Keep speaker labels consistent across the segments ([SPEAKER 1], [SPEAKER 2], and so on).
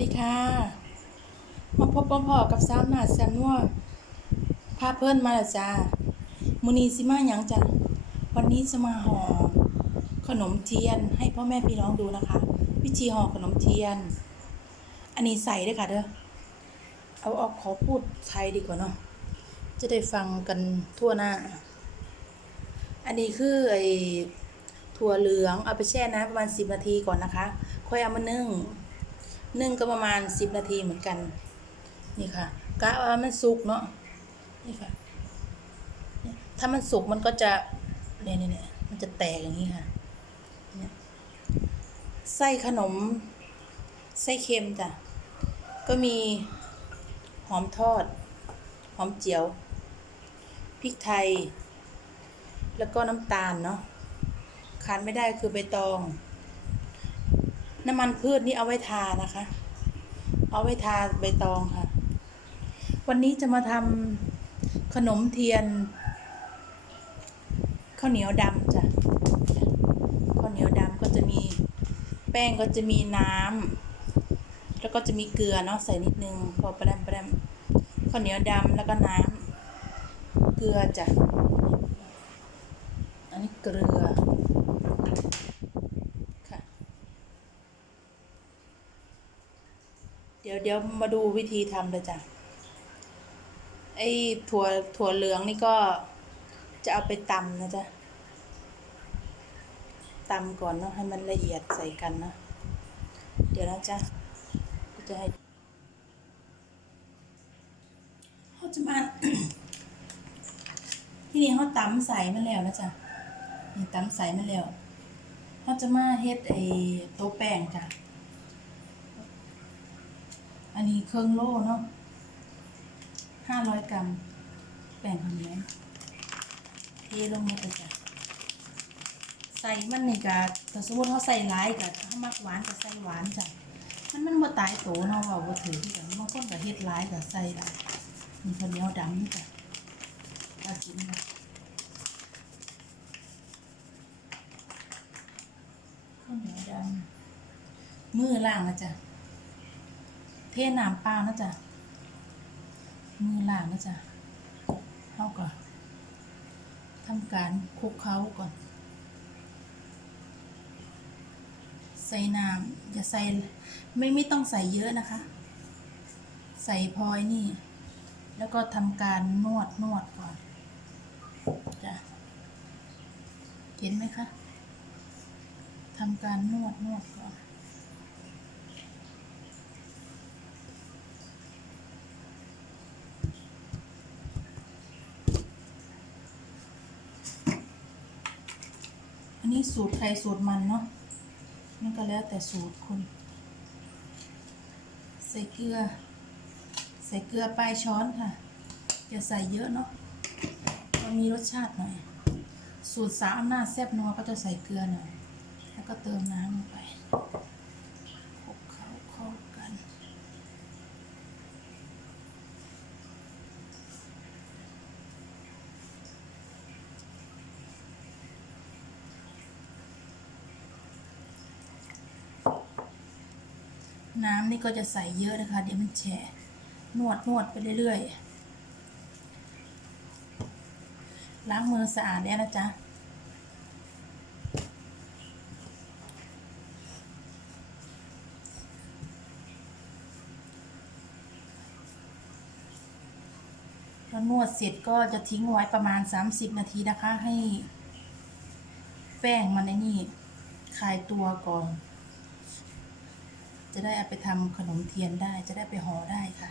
[SPEAKER 1] ดีค่ะ มาพบปพ่อกับสาวหนาแซมนัวพาเพื่อนมาแล้วจ้ามูนีสิมาหยังจ้ะวันนี้จะมาห่อขนมเทียนให้พ่อแม่พี่น้องดูนะคะ วิธีห่อขนมเทียน อันนี้ใส่ด้วยค่ะเด้อเอาเอาขอพูดไทยดีกว่าเนาะจะได้ฟังกันทั่วหน้า อันนี้คือไอ้ถั่วเหลืองเอาไปแช่น้ำประมาณสิบนาทีก่อนนะคะ ค่อยเอามานึ่ง นึ่งก็ประมาณสิบนาทีเหมือนกัน นี่ค่ะกะว่ามันสุกเนาะนี่ค่ะถ้ามันสุกมันก็จะเนี่ยเนี่ยเนี่ยมันจะแตกอย่างนี้ค่ะไส้ขนม ไส้เค็มจ้ะก็มีหอมทอด หอมเจียวพริกไทย แล้วก็น้ำตาลเนาะขาดไม่ได้คือใบตอง น้ำมันพืชนี่เอาไว้ทานะคะ เอาไว้ทาใบตองค่ะ วันนี้จะมาทำขนมเทียนข้าวเหนียวดำจ้ะข้าวเหนียวดำก็จะมีแป้งก็จะมีน้ำแล้วก็จะมีเกลือเนาะใส่นิดนึงพอประแดมประแดมข้าวเหนียวดำแล้วก็น้ำเกลือจ้ะอันนี้เกลือค่ะ เดี๋ยวเดี๋ยวมาดูวิธีทำเลยจ้ะไอ้ถั่วถั่วเหลืองนี่ก็จะเอาไปตำนะจ๊ะตำก่อนเนาะให้มันละเอียดใส่กันนะ เดี๋ยวนะจ๊ะก็จะให้เขาจะมาที่นี่เขาตำใส่มันแล้วนะจ๊ะนี่ตำใส่มันแล้วเขาจะมาเฮ็ดไอ้โต๊ะแป้งจ้ะ อันนี้เครื่องโล่เนาะห้าร้อยกรัมแป้งทำนี้เทลงมาเลยจ้ะใส่มันนี่กะถ้าสมมติเขาใส่หลายกะถ้ามักหวานก็ใส่หวานจ้ะมันมันบ่ตายโตเนาะว่าบ่ถือที่กันบางคนก็เฮ็ดหลายก็ใส่หลายมีข้าวเหนียวดำนี่จ้ะเอากินค่ะข้าวเหนียวดำมือล่างนะจ๊ะ เทน้ำเปล่านะจ๊ะมือล่างนะจ๊ะเข้าก่อนทำการคลุกเคล้าก่อน ใส่น้ำอย่าใส่ไม่ไม่ต้องใส่เยอะนะคะ ใส่พอยนี่ แล้วก็ทำการนวดนวดก่อนจ้ะเห็นไหมคะทำการนวดนวดก่อน นี้สูตรใครสูตรมันเนาะนั่นก็แล้วแต่สูตรคุณ ใส่เกลือ ใส่เกลือปลายช้อนค่ะ อย่าใส่เยอะเนาะมันมีรสชาติหน่อย สูตรสามอำนาจแซ่บนัวก็จะใส่เกลือหน่อย แล้วก็เติมน้ำลงไปคลุกเคล้าเข้ากัน น้ำนี่ก็จะใส่เยอะนะคะ เดี๋ยวมันแฉะนวดนวดไปเรื่อยๆ ล้างมือสะอาดแล้วนะจ๊ะแล้วนวดเสร็จก็จะทิ้งไว้ประมาณ 30 นาทีนะคะ ให้แป้งมันในนี่คลายตัวก่อน จะได้เอาไปทำขนมเทียนได้ จะได้ไปห่อได้ค่ะ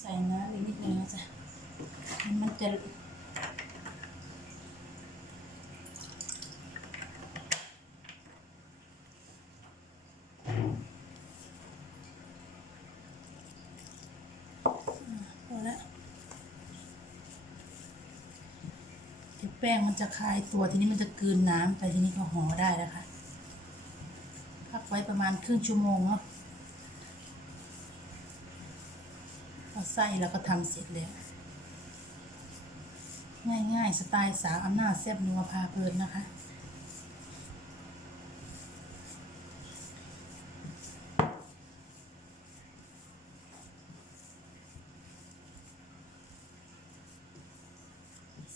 [SPEAKER 1] ใส่น้ำนิดนึงนะจ๊ะมันจะพอแล้วเดี๋แป้งมันจะคลายตัวทีนี้มันจะกลืนน้ำไปทีนี้ก็ห่อได้แล้วค่ะพักไว้ประมาณครึ่งชั่วโมงเนาะ ไส้แล้วก็ทำเสร็จแล้ว ง่ายๆ สไตล์สาวอำนาจแซ่บนัวพาเพลินนะคะ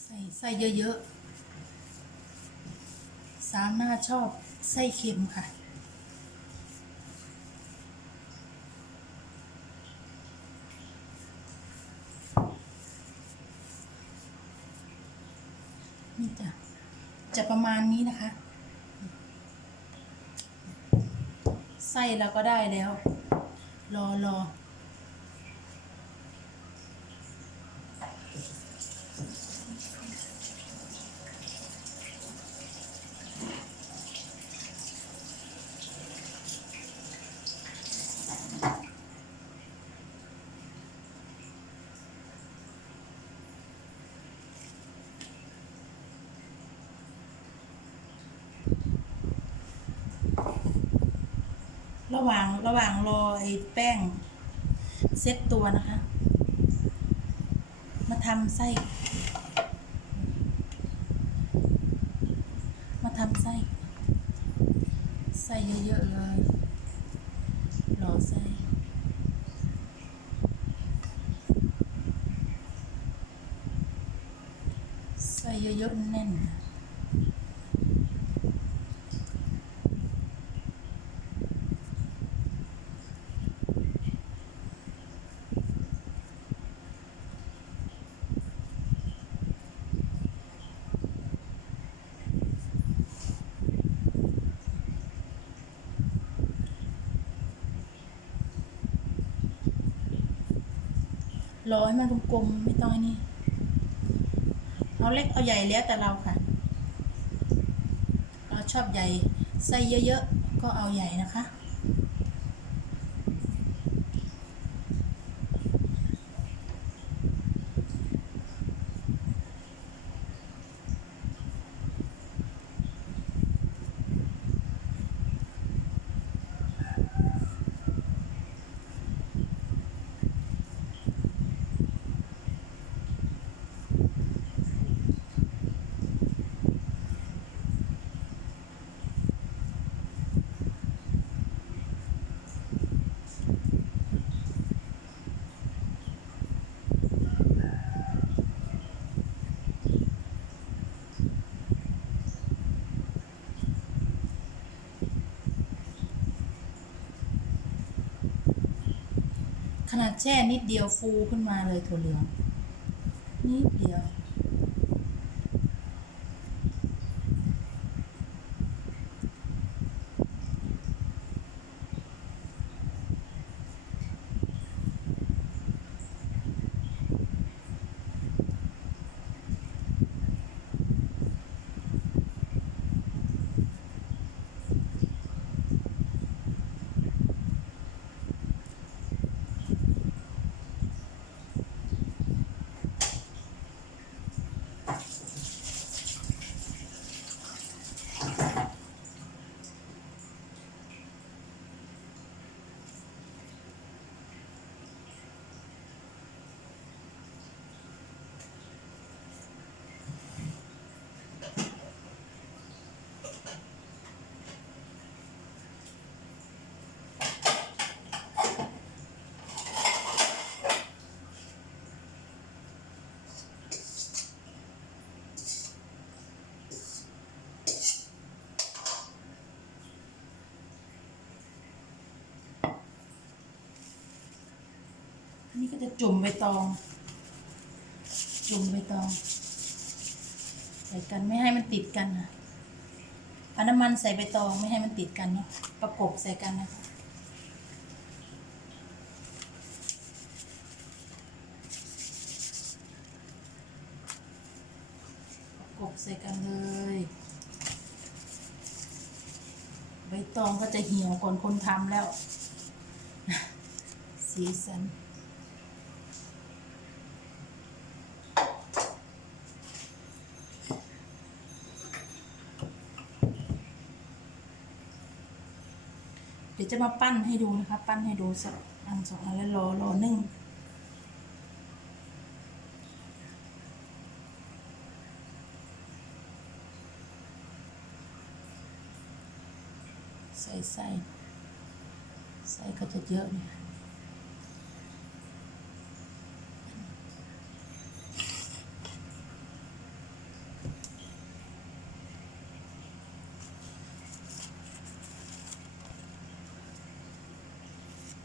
[SPEAKER 1] ใส่ไส้เยอะๆ สาวหน้าชอบไส้เค็มค่ะ นี่จ้ะจะประมาณนี้นะคะไส้เราก็ได้แล้ว รอรอ ระหว่างระหว่างรอไอ้แป้งเซ็ตตัวนะคะ มาทำไส้ มาทำไส้ ไส้เยอะๆเลยรอไส้ไส้เยอะๆแน่นๆ รอให้มันกลมๆไม่ต้องนี่ เอาเล็กเอาใหญ่แล้วแต่เราค่ะ เราชอบใหญ่ไส้เยอะๆ ก็เอาใหญ่นะคะ แช่นิดเดียวฟูขึ้นมาเลยถั่วเหลืองนิดเดียว จุ่มใบตอง จุ่มใบตอง ใส่กันไม่ให้มันติดกันค่ะเอาน้ำมันใส่ใบตองไม่ให้มันติดกันเนาะประกบใส่กันนะคะประกบใส่กันเลย ใบตองก็จะเหี่ยวก่อนคนทำแล้ว สีสัน ยวจะมาปั้นให้ดูนะคะ ปั้นให้ดูสักอันสองอันแล้วรอรอนึ่งใส่ใส่ใส่ก็จะเยอะเนี่ย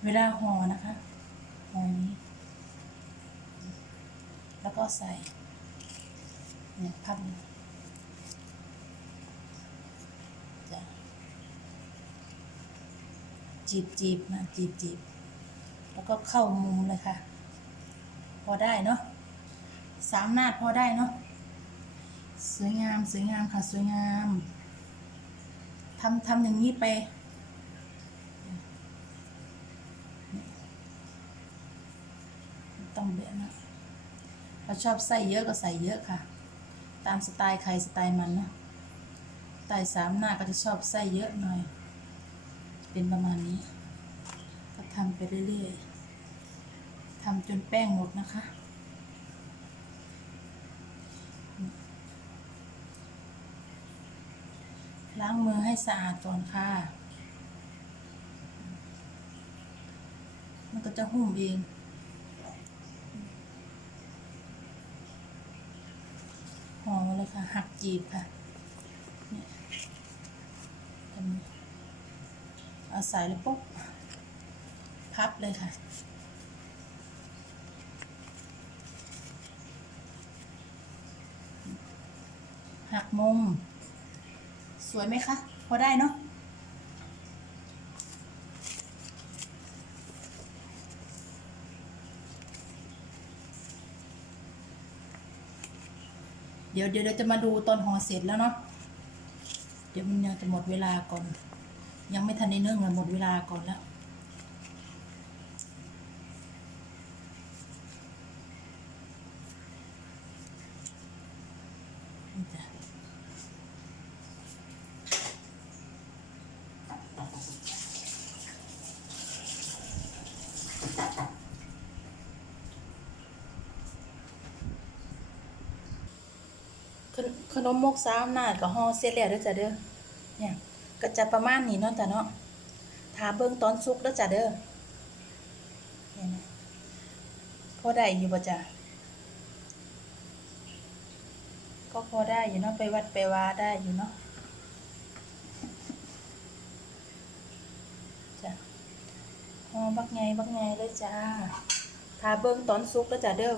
[SPEAKER 1] เวลาห่อนะคะห่อนี้ แล้วก็ใส่เนี่ยพับนจะจีบจีบมาจีบจีบแล้วก็เข้ามุมเลยค่ะ พอได้เนาะสามน้าพอได้เนาะสวยงามสวยงามค่ะสวยงามทำทำอย่างนี้ไป ต้องเบะนะเราชอบใส่เยอะก็ใส่เยอะค่ะ ตามสไตล์ใครสไตล์มันนะสไตล์สามหน้าก็จะชอบใส่เยอะหน่อย เป็นประมาณนี้ ก็ทำไปเรื่อยๆทำจนแป้งหมดนะคะล้างมือให้สะอาดก่อนค่ะ มันก็จะหุ่มเอง ห่อมา เลยค่ะ หักจีบค่ะเนี่ยอันนี้เอาใส่เลยปุ๊บ พับเลยค่ะหักมุม สวยไหมคะ พอได้เนาะ เดี๋ยวเดี๋ยวจะมาดูตอนห่อเสร็จแล้วเนาะ เดี๋ยวมันยังจะหมดเวลาก่อน ยังไม่ทันได้นึ่งเลยหมดเวลาก่อนแล้ว นี่จ้ะ ขนขนมมกสามนาดกับห่อเสร็จแล้วเด้อจ้ะเด้อเนี่ยก็จะประมาณนี้เนาะจ้ะเนาะถาเบิ่งตอนสุกเด้อจ้ะเด้อเนี่ยนะพอได้อยู่บ่จ้ะก็พอได้อยู่เนาะไปวัดไปวาได้อยู่เนาะจ้ะอ๋อบักไงบักไงเลยจ้าทาเบิ่งตอนสุกแล้วจ้ะเด้อ